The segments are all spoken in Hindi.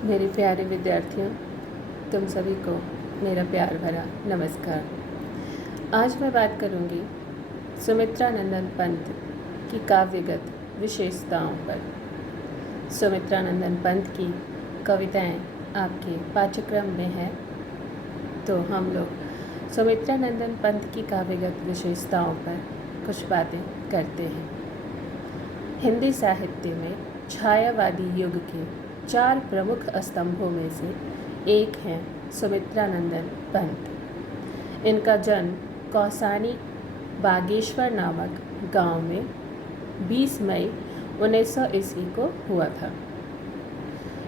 मेरे प्यारे विद्यार्थियों, तुम सभी को मेरा प्यार भरा नमस्कार। आज मैं बात करूंगी सुमित्रा नंदन पंत की काव्यगत विशेषताओं पर। सुमित्रा नंदन पंत की कविताएं आपके पाठ्यक्रम में हैं, तो हम लोग सुमित्रा नंदन पंत की काव्यगत विशेषताओं पर कुछ बातें करते हैं। हिंदी साहित्य में छायावादी युग के 4 प्रमुख स्तंभों में से एक हैं सुमित्रा नंदन पंत। इनका जन्म कौसानी बागेश्वर नामक गांव में 20 मई 1900 ईस्वी को हुआ था।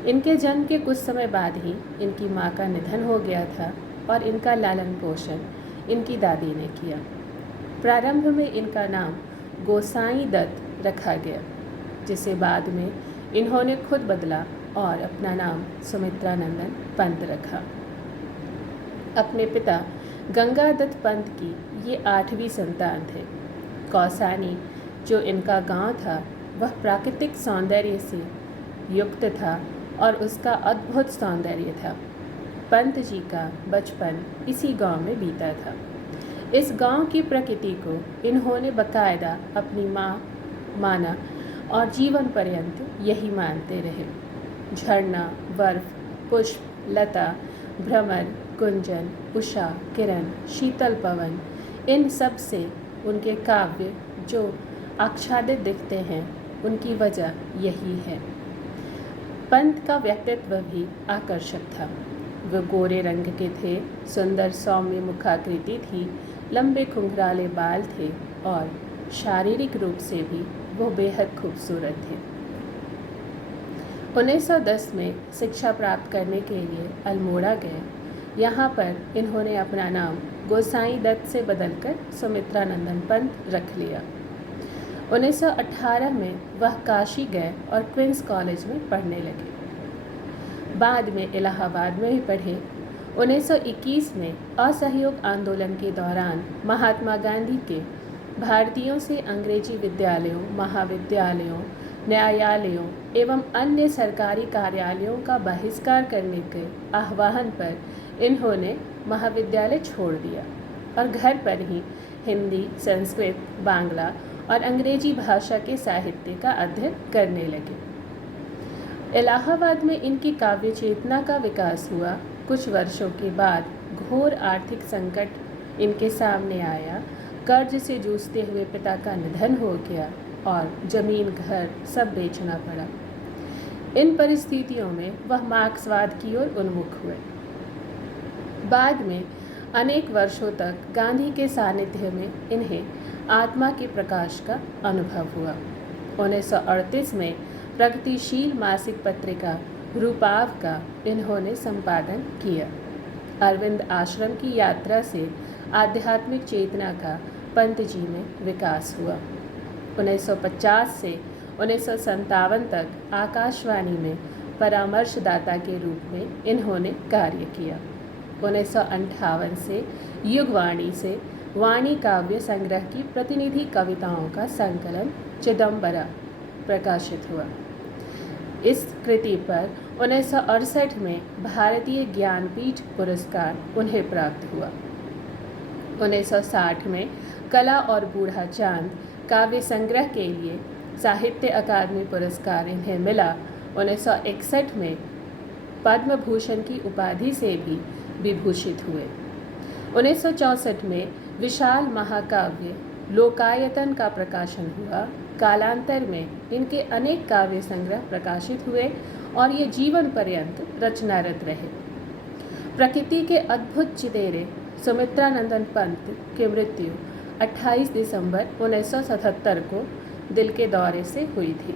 इनके जन्म के कुछ समय बाद ही इनकी मां का निधन हो गया था और इनका लालन पोषण इनकी दादी ने किया। प्रारंभ में इनका नाम गोसाई दत्त रखा गया, जिसे बाद में इन्होंने खुद बदला और अपना नाम सुमित्रा नंदन पंत रखा। अपने पिता गंगादत्त पंत की ये 8वीं संतान थे। कौसानी, जो इनका गांव था, वह प्राकृतिक सौंदर्य से युक्त था और उसका अद्भुत सौंदर्य था। पंत जी का बचपन इसी गांव में बीता था। इस गांव की प्रकृति को इन्होंने बकायदा अपनी माँ माना और जीवन पर्यंत यही मानते रहे। झरना, बर्फ, पुष्प, लता, भ्रमर, गुंजन, उषा, किरण, शीतल पवन, इन सब से उनके काव्य जो आच्छादित दिखते हैं, उनकी वजह यही है। पंत का व्यक्तित्व भी आकर्षक था। वे गोरे रंग के थे, सुंदर सौम्य मुखाकृति थी, लंबे घुंघराले बाल थे और शारीरिक रूप से भी वो बेहद खूबसूरत थे। 1910 में शिक्षा प्राप्त करने के लिए अल्मोड़ा गए। यहाँ पर इन्होंने अपना नाम गोसाई दत्त से बदलकर सुमित्रा नंदन पंत रख लिया। 1918 में वह काशी गए और क्वींस कॉलेज में पढ़ने लगे। बाद में इलाहाबाद में भी पढ़े। 1921 में असहयोग आंदोलन के दौरान महात्मा गांधी के भारतीयों से अंग्रेजी विद्यालयों, महाविद्यालयों, न्यायालयों एवं अन्य सरकारी कार्यालयों का बहिष्कार करने के आह्वान पर इन्होंने महाविद्यालय छोड़ दिया और घर पर ही हिंदी, संस्कृत, बांग्ला और अंग्रेजी भाषा के साहित्य का अध्ययन करने लगे। इलाहाबाद में इनकी काव्य चेतना का विकास हुआ। कुछ वर्षों के बाद घोर आर्थिक संकट इनके सामने आया। कर्ज से जूझते हुए पिता का निधन हो गया और जमीन, घर सब बेचना पड़ा। इन परिस्थितियों में वह मार्क्सवाद की ओर उन्मुख हुए। बाद में अनेक वर्षों तक गांधी के सानिध्य में इन्हें आत्मा के प्रकाश का अनुभव हुआ। 1938 में प्रगतिशील मासिक पत्रिका रूपाव का इन्होंने संपादन किया। अरविंद आश्रम की यात्रा से आध्यात्मिक चेतना का पंत जी में विकास हुआ। 1950 से 1957 तक आकाशवाणी में परामर्शदाता के रूप में इन्होंने कार्य किया। 1958 से युगवाणी से वाणी काव्य संग्रह की प्रतिनिधि कविताओं का संकलन चिदम्बरा प्रकाशित हुआ। इस कृति पर 1968 में भारतीय ज्ञानपीठ पुरस्कार उन्हें प्राप्त हुआ। 1960 में कला और बूढ़ा चांद काव्य संग्रह के लिए साहित्य अकादमी पुरस्कार इन्हें मिला। 1961 में पद्म भूषण की उपाधि से भी विभूषित हुए। 1964 में विशाल महाकाव्य लोकायतन का प्रकाशन हुआ। कालांतर में इनके अनेक काव्य संग्रह प्रकाशित हुए और ये जीवन पर्यंत रचनारत रहे। प्रकृति के अद्भुत चितेरे सुमित्रा नंदन पंत की मृत्यु 28 दिसंबर 1977 को दिल के दौरे से हुई थी।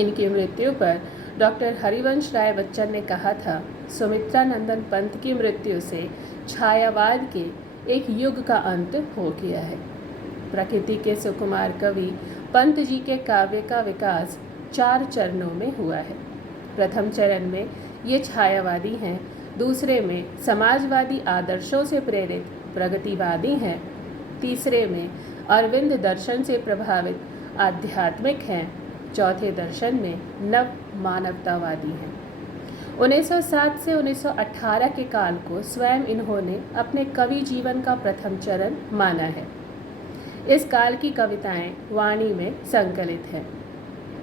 इनकी मृत्यु पर डॉक्टर हरिवंश राय बच्चन ने कहा था, सुमित्रा नंदन पंत की मृत्यु से छायावाद के एक युग का अंत हो गया है। प्रकृति के सुकुमार कवि पंत जी के काव्य का विकास 4 चरणों में हुआ है। प्रथम चरण में ये छायावादी हैं, दूसरे में समाजवादी आदर्शों से प्रेरित प्रगतिवादी हैं, तीसरे में अरविंद दर्शन से प्रभावित आध्यात्मिक हैं, चौथे दर्शन में नव मानवतावादी हैं। 1907 से 1918 के काल को स्वयं इन्होंने अपने कवि जीवन का प्रथम चरण माना है। इस काल की कविताएं वाणी में संकलित हैं।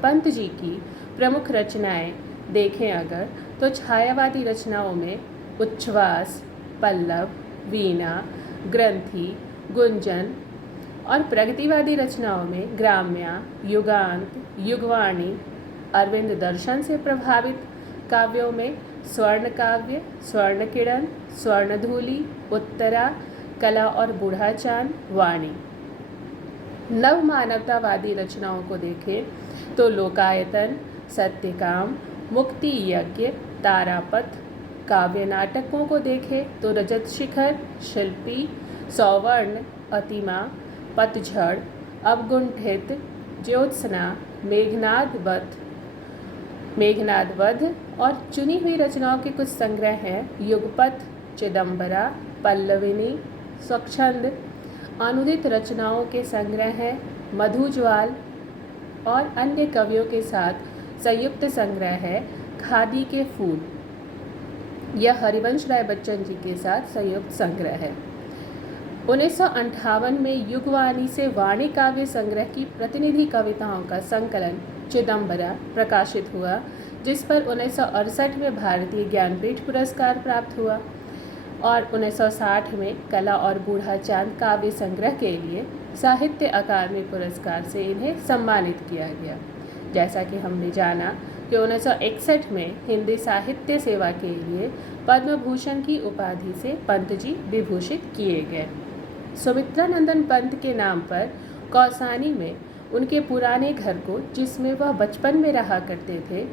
पंत जी की प्रमुख रचनाएं देखें अगर तो छायावादी रचनाओं में उच्छ्वास, पल्लव, वीणा, ग्रंथि, गुंजन और प्रगतिवादी रचनाओं में ग्राम्या, युगांत, युगवाणी, अरविंद दर्शन से प्रभावित काव्यों में स्वर्ण काव्य, स्वर्ण किरण, स्वर्णधूलि, उत्तरा, कला और बूढ़ा चांद, वाणी। नव मानवतावादी रचनाओं को देखें तो लोकायतन, सत्यकाम, मुक्ति यज्ञ, तारापथ। काव्य नाटकों को देखें तो रजत शिखर, शिल्पी, सौवर्ण, अतिमा, पतझड़, अवगुंठित, ज्योत्सना, मेघनाद वध और चुनी हुई रचनाओं के कुछ संग्रह हैं युगपथ, चिदंबरा, पल्लविनी, स्वच्छंद। अनुदित रचनाओं के संग्रह हैं मधुज्वाल और अन्य कवियों के साथ संयुक्त संग्रह है खादी के फूल। यह हरिवंश राय बच्चन जी के साथ संयुक्त संग्रह है। 1958 में युगवाणी से वाणी काव्य संग्रह की प्रतिनिधि कविताओं का संकलन चिदंबरा प्रकाशित हुआ, जिस पर 1968 में भारतीय ज्ञानपीठ पुरस्कार प्राप्त हुआ और 1960 में कला और बूढ़ा चांद काव्य संग्रह के लिए साहित्य अकादमी पुरस्कार से इन्हें सम्मानित किया गया। जैसा कि हमने जाना कि 1961 में हिंदी साहित्य सेवा के लिए पद्म भूषण की उपाधि से पंत जी विभूषित किए गए। सुमित्रा नंदन पंत के नाम पर कौसानी में उनके पुराने घर को, जिसमें वह बचपन में रहा करते थे,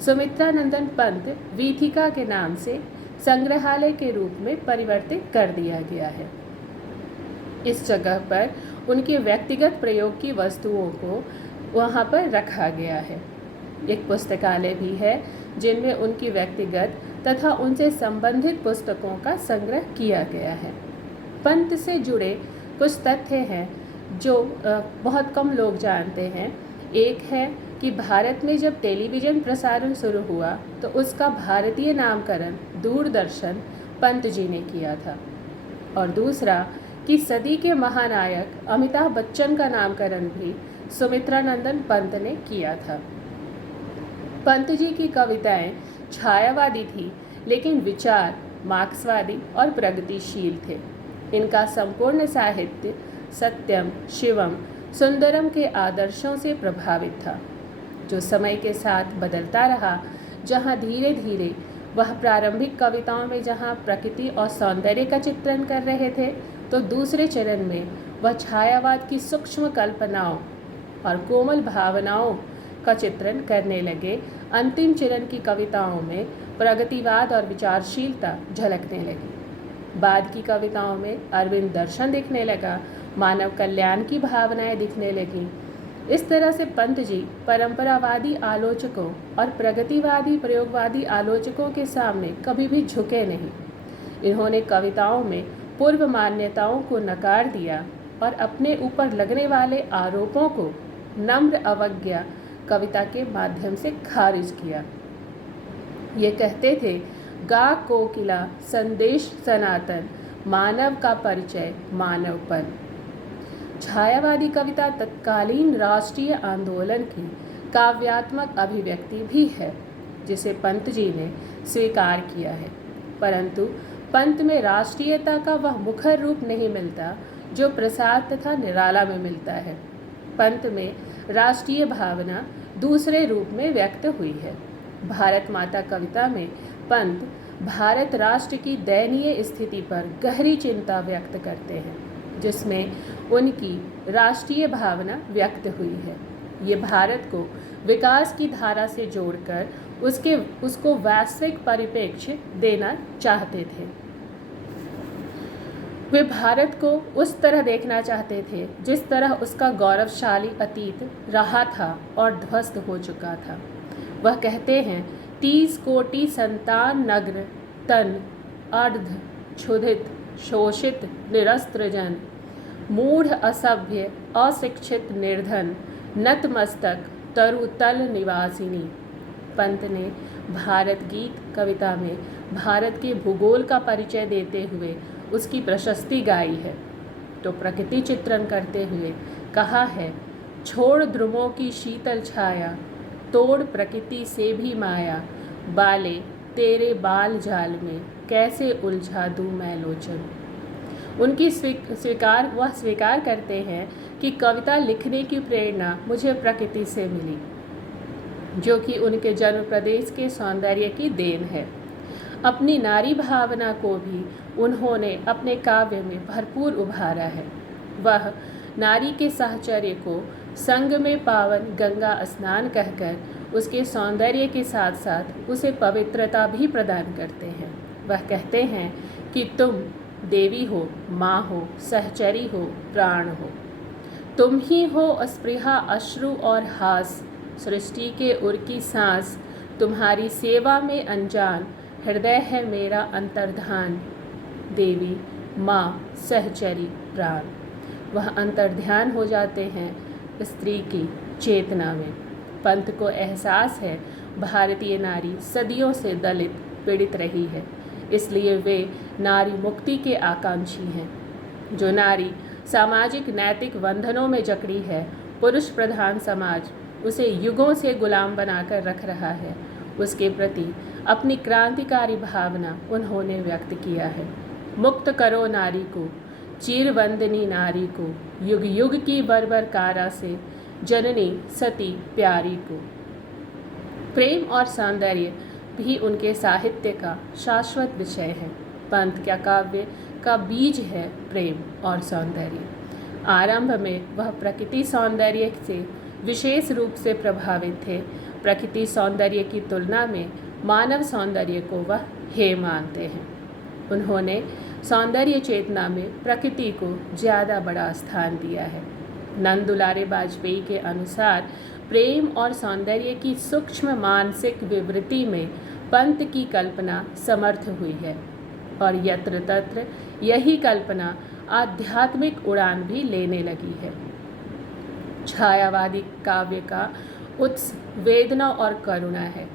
सुमित्रा नंदन पंत वीथिका के नाम से संग्रहालय के रूप में परिवर्तित कर दिया गया है। इस जगह पर उनके व्यक्तिगत प्रयोग की वस्तुओं को वहाँ पर रखा गया है। एक पुस्तकालय भी है जिनमें उनकी व्यक्तिगत तथा उनसे संबंधित पुस्तकों का संग्रह किया गया है। पंत से जुड़े कुछ तथ्य हैं जो बहुत कम लोग जानते हैं। एक है कि भारत में जब टेलीविज़न प्रसारण शुरू हुआ तो उसका भारतीय नामकरण दूरदर्शन पंत जी ने किया था, और दूसरा कि सदी के महानायक अमिताभ बच्चन का नामकरण भी सुमित्रा नंदन पंत ने किया था। पंत जी की कविताएं छायावादी थी, लेकिन विचार मार्क्सवादी और प्रगतिशील थे। इनका संपूर्ण साहित्य सत्यम, शिवम, सुंदरम के आदर्शों से प्रभावित था, जो समय के साथ बदलता रहा। जहाँ धीरे धीरे वह प्रारंभिक कविताओं में जहाँ प्रकृति और सौंदर्य का चित्रण कर रहे थे, तो दूसरे चरण में वह छायावाद की सूक्ष्म कल्पनाओं और कोमल भावनाओं का चित्रण करने लगे। अंतिम चरण की कविताओं में प्रगतिवाद और विचारशीलता झलकने लगी। बाद की कविताओं में अरविंद दर्शन दिखने लगा, मानव कल्याण की भावनाएं दिखने लगीं। इस तरह से पंत जी परंपरावादी आलोचकों और प्रगतिवादी प्रयोगवादी आलोचकों के सामने कभी भी झुके नहीं। इन्होंने कविताओं में पूर्व मान्यताओं को नकार दिया और अपने ऊपर लगने वाले आरोपों को नम्र अवज्ञा कविता के माध्यम से खारिज किया। ये कहते थे, गा कोकिला संदेश सनातन, मानव का परिचय मानवपन। छायावादी कविता तत्कालीन राष्ट्रीय आंदोलन की काव्यात्मक अभिव्यक्ति भी है, जिसे पंत जी ने स्वीकार किया है। परंतु पंत में राष्ट्रीयता का वह मुखर रूप नहीं मिलता जो प्रसाद तथा निराला में मिलता है। पंत में राष्ट्रीय भावना दूसरे रूप में व्यक्त हुई है। भारत माता कविता में पंत भारत राष्ट्र की दयनीय स्थिति पर गहरी चिंता व्यक्त करते हैं, जिसमें उनकी राष्ट्रीय भावना व्यक्त हुई है। ये भारत को विकास की धारा से जोड़कर उसको वैश्विक परिप्रेक्ष्य देना चाहते थे। वे भारत को उस तरह देखना चाहते थे जिस तरह उसका गौरवशाली अतीत रहा था और ध्वस्त हो चुका था। वह कहते हैं, 30 कोटि संतान नग्न तन, अर्ध क्षुधित शोषित निरस्त्र जन, मूढ़ असभ्य अशिक्षित निर्धन, नतमस्तक तरुतल निवासिनी। पंत ने भारत गीत कविता में भारत के भूगोल का परिचय देते हुए उसकी प्रशस्ति गाई है, तो प्रकृति चित्रण करते हुए कहा है, छोड़ ध्रुवों की शीतल छाया, तोड़ प्रकृति से भी माया, बाले तेरे बाल जाल में कैसे उलझा दूँ मैं लोचन। उनकी वह स्वीकार करते हैं कि कविता लिखने की प्रेरणा मुझे प्रकृति से मिली, जो कि उनके जन्म प्रदेश के सौंदर्य की देन है। अपनी नारी भावना को भी उन्होंने अपने काव्य में भरपूर उभारा है। वह नारी के साहचर्य को संग में पावन गंगा स्नान कहकर उसके सौंदर्य के साथ साथ उसे पवित्रता भी प्रदान करते हैं। वह कहते हैं कि तुम देवी हो, माँ हो, सहचरी हो, प्राण हो। तुम ही हो अस्पृहा, अश्रु और हास, सृष्टि के उर की सांस। तुम्हारी सेवा में अनजान, हृदय है मेरा अंतर्धान। देवी, माँ, सहचरी, प्राण। वह अंतर्ध्यान हो जाते हैं स्त्री की चेतना में। पंत को एहसास है भारतीय नारी सदियों से दलित पीड़ित रही है, इसलिए वे नारी मुक्ति के आकांक्षी हैं। जो नारी सामाजिक नैतिक बंधनों में जकड़ी है, पुरुष प्रधान समाज उसे युगों से गुलाम बनाकर रख रहा है, उसके प्रति अपनी क्रांतिकारी भावना उन्होंने व्यक्त किया है। मुक्त करो नारी को, चिरवंदनी नारी को, युग युग की बर्बर कारा से, जननी सती प्यारी को। प्रेम और सौंदर्य भी उनके साहित्य का शाश्वत विषय है। पंत का काव्य का बीज है प्रेम और सौंदर्य। आरंभ में वह प्रकृति सौंदर्य से विशेष रूप से प्रभावित थे। प्रकृति सौंदर्य की तुलना में मानव सौंदर्य को वह हेय मानते हैं। उन्होंने सौंदर्य चेतना में प्रकृति को ज़्यादा बड़ा स्थान दिया है। नंद दुलारे वाजपेयी के अनुसार प्रेम और सौंदर्य की सूक्ष्म मानसिक विवृत्ति में पंत की कल्पना समर्थ हुई है और यत्र तत्र यही कल्पना आध्यात्मिक उड़ान भी लेने लगी है। छायावादी काव्य का उत्स वेदना और करुणा है।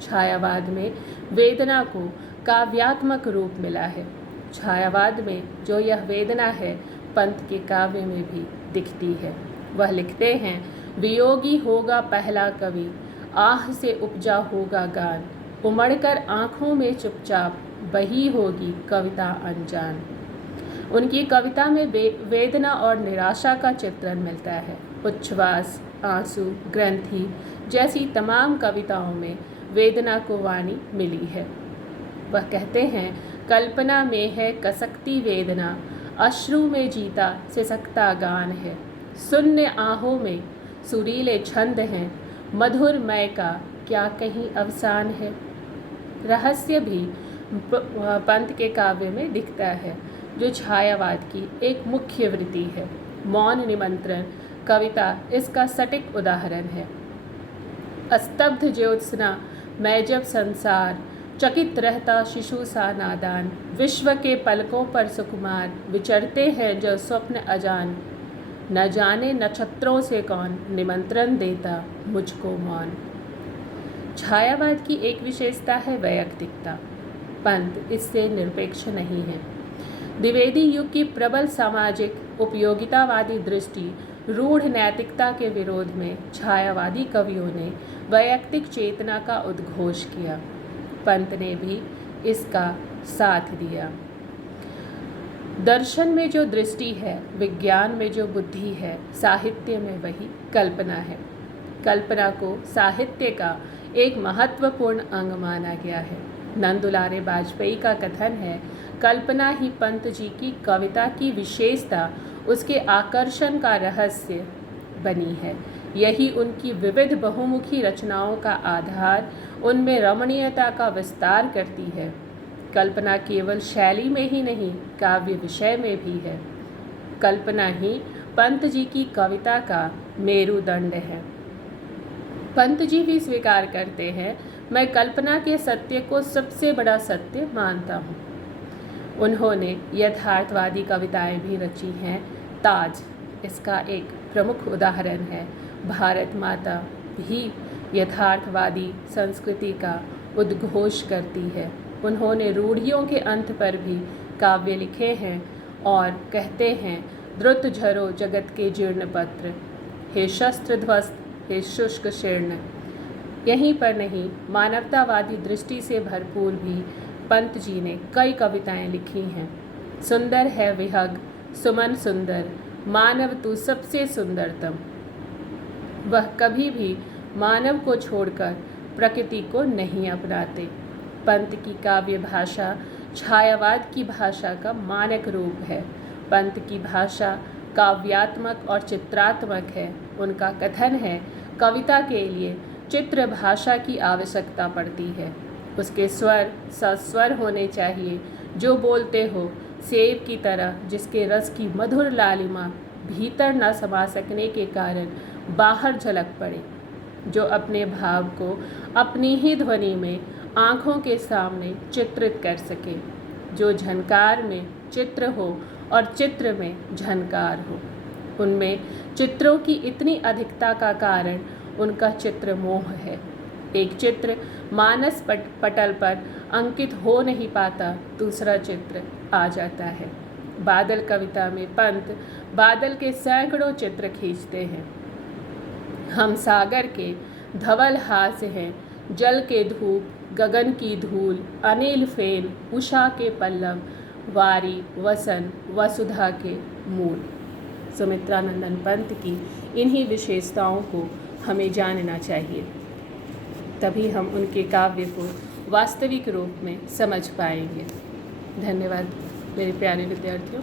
छायावाद में वेदना को काव्यात्मक रूप मिला है। छायावाद में जो यह वेदना है पंत के काव्य में भी दिखती है। वह लिखते हैं, वियोगी होगा पहला कवि, आह से उपजा होगा गान, उमड़कर आँखों में चुपचाप बही होगी कविता अनजान। उनकी कविता में वेदना और निराशा का चित्रण मिलता है। उच्छ्वास, आंसू, ग्रंथि जैसी तमाम कविताओं में वेदना को वाणी मिली है। वह कहते हैं, कल्पना में है कसकती वेदना, अश्रु में जीता सिसकता गान है, शून्य आहों में सुरीले छंद हैं, मधुर मय का क्या कहीं अवसान है। रहस्य भी पंत के काव्य में दिखता है, जो छायावाद की एक मुख्य वृत्ति है। मौन निमंत्रण कविता इसका सटीक उदाहरण है। स्तब्ध ज्योत्सना मैं जब संसार, चकित रहता शिशु सा नादान, विश्व के पलकों पर सुकुमार, विचरते हैं जो स्वप्न अजान, न जाने नक्षत्रों से कौन निमंत्रण देता मुझको मौन। छायावाद की एक विशेषता है वैयक्तिकता। पंत इससे निरपेक्ष नहीं है। द्विवेदी युग की प्रबल सामाजिक उपयोगितावादी दृष्टि, रूढ़ नैतिकता के विरोध में छायावादी कवियों ने वैयक्तिक चेतना का उद्घोष किया। पंत ने भी इसका साथ दिया। दर्शन में जो दृष्टि है, विज्ञान में जो बुद्धि है, साहित्य में वही कल्पना है। कल्पना को साहित्य का एक महत्वपूर्ण अंग माना गया है। नंद दुलारे वाजपेयी का कथन है, कल्पना ही पंत जी की कविता की विशेषता, उसके आकर्षण का रहस्य बनी है। यही उनकी विविध बहुमुखी रचनाओं का आधार, उनमें रमणीयता का विस्तार करती है। कल्पना केवल शैली में ही नहीं, काव्य विषय में भी है। कल्पना ही पंत जी की कविता का मेरुदंड है। पंत जी भी स्वीकार करते हैं, मैं कल्पना के सत्य को सबसे बड़ा सत्य मानता हूँ। उन्होंने यथार्थवादी कविताएं भी रची हैं। ताज इसका एक प्रमुख उदाहरण है। भारत माता भी यथार्थवादी संस्कृति का उद्घोष करती है। उन्होंने रूढ़ियों के अंत पर भी काव्य लिखे हैं और कहते हैं, द्रुत झरो जगत के जीर्ण पत्र, हे शस्त्र ध्वस्त, हे शुष्क शीर्ण। यहीं पर नहीं, मानवतावादी दृष्टि से भरपूर भी पंत जी ने कई कविताएं लिखी हैं। सुंदर है विहग सुमन सुंदर, मानव तू सबसे सुंदरतम। वह कभी भी मानव को छोड़कर प्रकृति को नहीं अपनाते। पंत की काव्य भाषा छायावाद की भाषा का मानक रूप है। पंत की भाषा काव्यात्मक और चित्रात्मक है। उनका कथन है, कविता के लिए चित्र भाषा की आवश्यकता पड़ती है। उसके स्वर सस्वर होने चाहिए, जो बोलते हो सेब की तरह, जिसके रस की मधुर लालिमा भीतर न समा सकने के कारण बाहर झलक पड़े, जो अपने भाव को अपनी ही ध्वनि में आँखों के सामने चित्रित कर सके, जो झनकार में चित्र हो और चित्र में झनकार हो। उनमें चित्रों की इतनी अधिकता का कारण उनका चित्र मोह है। एक चित्र मानस पटल पर अंकित हो नहीं पाता, दूसरा चित्र आ जाता है। बादल कविता में पंत बादल के सैकड़ों चित्र खींचते हैं। हम सागर के धवल हास्य हैं, जल के धूप, गगन की धूल, अनिल फेन, उषा के पल्लव, वारी वसन, वसुधा के मूल। सुमित्रानंदन पंत की इन्हीं विशेषताओं को हमें जानना चाहिए, तभी हम उनके काव्य को वास्तविक रूप में समझ पाएंगे। धन्यवाद मेरे प्यारे विद्यार्थियों।